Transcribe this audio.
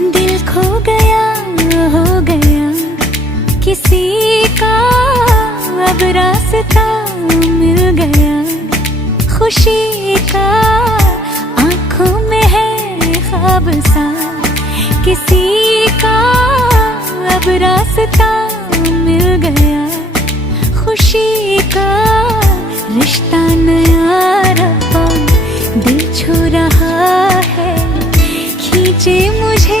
दिल खो गया, हो गया किसी का, अब रास्ता मिल गया खुशी का। आंखों में है ख्वाब सा किसी का, अब रास्ता मिल गया खुशी का। रिश्ता नया रब्बा दिल छू रहा है, खींचे मुझे